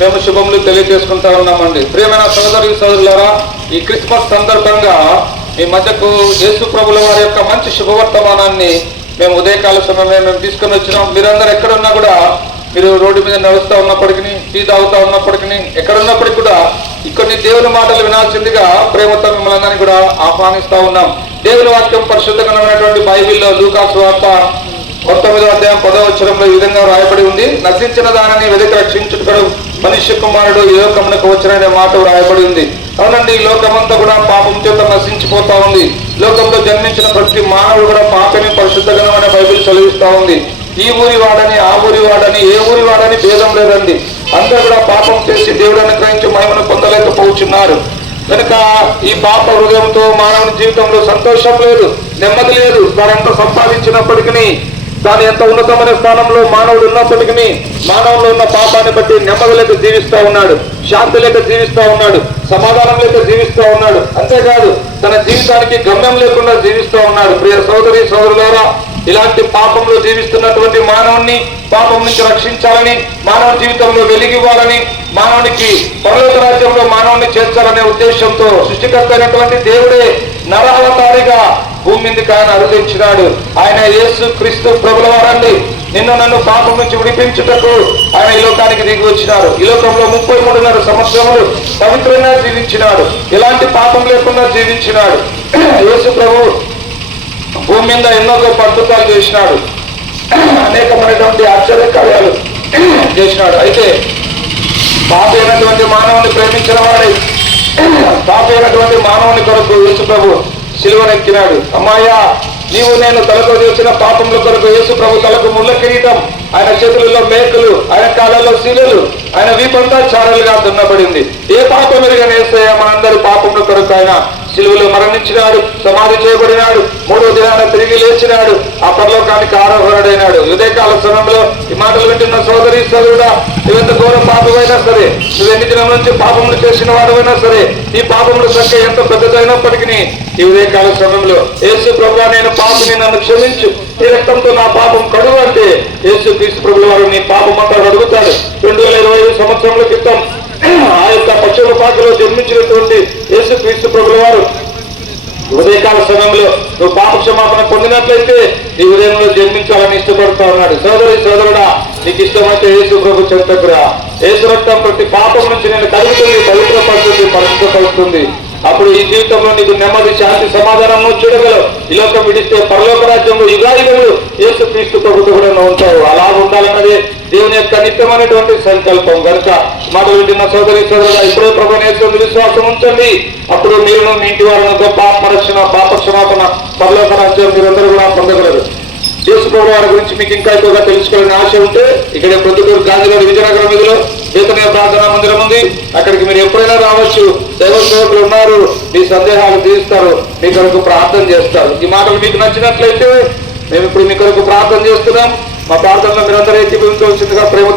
మేము శుభములు తెలియజేసుకుంటా ఉన్నామండి. ప్రియమైన సోదరి సోదరులారా, ఈ క్రిస్మస్ సందర్భంగా మీ మధ్యకు యేసు ప్రభుల వారి యొక్క మంచి శుభవర్తమానాన్ని మేము ఉదయకాల సమయమే మేము తీసుకొని వచ్చినాం. మీరందరూ ఎక్కడున్నా కూడా, మీరు రోడ్డు మీద నడుస్తూ ఉన్నప్పటికీ, టీ తాగుతూ ఉన్నప్పటికీ, ఎక్కడున్నప్పటికీ కూడా కొన్ని దేవుని మాటలు వినాల్సిందిగా ప్రేమతో మిమ్మల్ని అందరినీ కూడా ఆహ్వానిస్తూ ఉన్నాం. దేవుని వాక్యం పరిశుద్ధ గ్రంథమైనటువంటి బైబిల్లో లూకా సువార్త 19వ అధ్యాయం 10వ వచనంలో ఈ విధంగా రాయబడి ఉంది. నశించిన దానిని వెతికి రక్షించుటకు మనుష్య కుమారుడు ఈ లోకమునకు వచ్చిన మాట రాయబడి ఉంది. అవునండి, ఈ లోకమంతా కూడా పాపం చేత నశించిపోతా ఉంది. లోకంలో జన్మించిన ప్రతి మానవుడు కూడా పాపని పరిశుద్ధ గ్రంథమైన బైబిల్ చదివిస్తా ఉంది. ఈ ఊరి వాడని, ఆ ఊరి వాడని, ఏ ఊరి వాడని భేదం లేదండి. అందరూ కూడా పాపం చేసి దేవుడు అనుగ్రహించి మహిమను పొందలేకపోతున్నారు. కనుక ఈ పాప హృదయంతో మానవుని జీవితంలో సంతోషం లేదు, నెమ్మది లేదు. తానంతా సంపాదించినప్పటికీ, తాను ఎంత ఉన్నతమైన స్థానంలో మానవుడు ఉన్నప్పటికీ, మానవుల్లో ఉన్న పాపాన్ని బట్టి నెమ్మది లేక జీవిస్తూ ఉన్నాడు, శాంతి లేక జీవిస్తూ ఉన్నాడు, సమాధానం లేక జీవిస్తూ ఉన్నాడు. అంతేకాదు తన జీవితానికి గమ్యం లేకుండా జీవిస్తూ ఉన్నాడు. ప్రియ సోదరి సోదరులారా, ఇలాంటి పాపంలో జీవిస్తున్నటువంటి మానవుని పాపం నుంచి రక్షించాలని, మానవ జీవితంలో వెలిగివ్వాలని, మానవునికి పరలోక రాజ్యంలో మానవుని చేర్చాలనే ఉద్దేశంతో సృష్టికర్త అయినటువంటి దేవుడే నరావతారిగా భూమి మీదకి ఆయన అవతరించినాడు. ఆయన యేసు క్రీస్తు ప్రభుల వారండి. నిన్ను నన్ను పాపం నుంచి విడిపించుటకు ఆయన ఈ లోకానికి దిగి వచ్చినాడు. ఈ లోకంలో 33.5 సంవత్సరములు పవిత్రంగా జీవించినాడు, ఎలాంటి పాపం లేకుండా జీవించినాడు. యేసు ప్రభు భూమి మీద ఎన్నో గొప్ప అద్భుతాలు చేసినాడు, అనేకమైనటువంటి ఆశ్చర్య కార్యాలు చేసినాడు. అయితే పాప అయినటువంటి మానవుని ప్రేమించిన వాడే, పాప అయినటువంటి మానవుని కొరకు యేసు ప్రభు సిలువనెక్కినాడు. అమ్మాయ్యా, నీవు నేను తలకు చేసిన పాపముల కొరకు యేసు ప్రభు తలకు ముళ్ళ కిరీటం, ఆయన చేతులలో మేకులు, ఆయన కాళ్ళలో శీలలు, ఆయన వీపంతా చారలుగా దున్నబడింది. ఏ పాపం ఎరుగని యేసయ్య మనందరి పాపముల కొరకు ఆయన సిలువలో మరణించినాడు, సమాధి చేయబడినాడు, 3వ దినాన తిరిగి లేచినాడు, ఆ పరలోకానికి ఆరోహణుడైనాడు. ఉదయకాల సమయంలో ఈ మాటలు వింటున్న సోదరి సోదరుడా, నువ్వెంత ఘోర పాపమైనా సరే, నువ్వెన్ని దినం నుంచి పాపములు చేసిన వాడమైనా సరే, ఈ పాపముల సంఖ్య ఎంత పెద్దదైనప్పటికీ ఈ ఉదయకాల సమయంలో యేసు ప్రభువా, నేను పాపిని, నన్ను క్షమించు, ఈ రక్తంతో నా పాపం కడుగు అంటే యేసు క్రీస్తు ప్రభుల వారు నీ పాపం అంతా అడుగుతాడు. 2025 సంవత్సరముల క్రితం ఆ యొక్క పశ్చిమ పాకలో జన్మించినటువంటి యేసు క్రీస్తు ప్రభుల వారు ఉదయకాల సమయంలో నువ్వు పాప క్షమాపణ పొందినట్లయితే నీ ఉదయంలో జన్మించాలని ఇష్టపడుతూ ఉన్నాడు. సోదరి సోదరుడా, నీకు ఇష్టమైతే యేసు ప్రభు చెంతకురా. యేసు రక్తం ప్రతి పాపం నుంచి నేను కలుగుతుంది, పవిత్రపడుతుంది, పరిశుద్ధపడుతుంది. అప్పుడు ఈ జీవితంలో నీకు నెమ్మది, శాంతి, సమాధానం చూడగలవు. ఈ లోకం విడిస్తే పరలోక రాజ్యంలో యుగాయుగములు యేసు క్రీస్తు ప్రభుతో కూడా ఉంటావు. అలా ఉండాలన్నదే దేవుని యొక్క నిత్యమైనటువంటి సంకల్పం. కనుక మాటలు వింటున్న సోదరి సోదరుగా, ఇప్పుడే ప్రభువుని యేసు విశ్వాసం ఉంచండి. అప్పుడు మీరు మీ ఇంటి వారిని గొప్ప ఆత్మరక్షణ, పాప క్షమాపణ, పరలోక రాజ్యం మీరందరూ కూడా పొందగలరు. యేసు ప్రభు వారి గురించి మీకు ఇంకా ఎక్కువగా తెలుసుకోవాలని ఆశ ఉంటే, ఇక్కడ ప్రొద్దుటూరు, గాంధీనగర్, విజయనగరం వీధిలో వేతనీయ ప్రార్థనా మందిరం ఉంది. అక్కడికి మీరు ఎప్పుడైనా రావచ్చు. దైవ సేవకులు ఉన్నారు, మీ సందేహాలు తీరుస్తారు, మీ కొరకు ప్రార్థన చేస్తారు. ఈ మాటలు మీకు నచ్చినట్లయితే మేము ఇప్పుడు మీ కొరకు ప్రార్థన చేస్తున్నాం. మా ప్రార్థనలో మీరందరూ ఏకీభవించవలసిందిగా ప్రేమ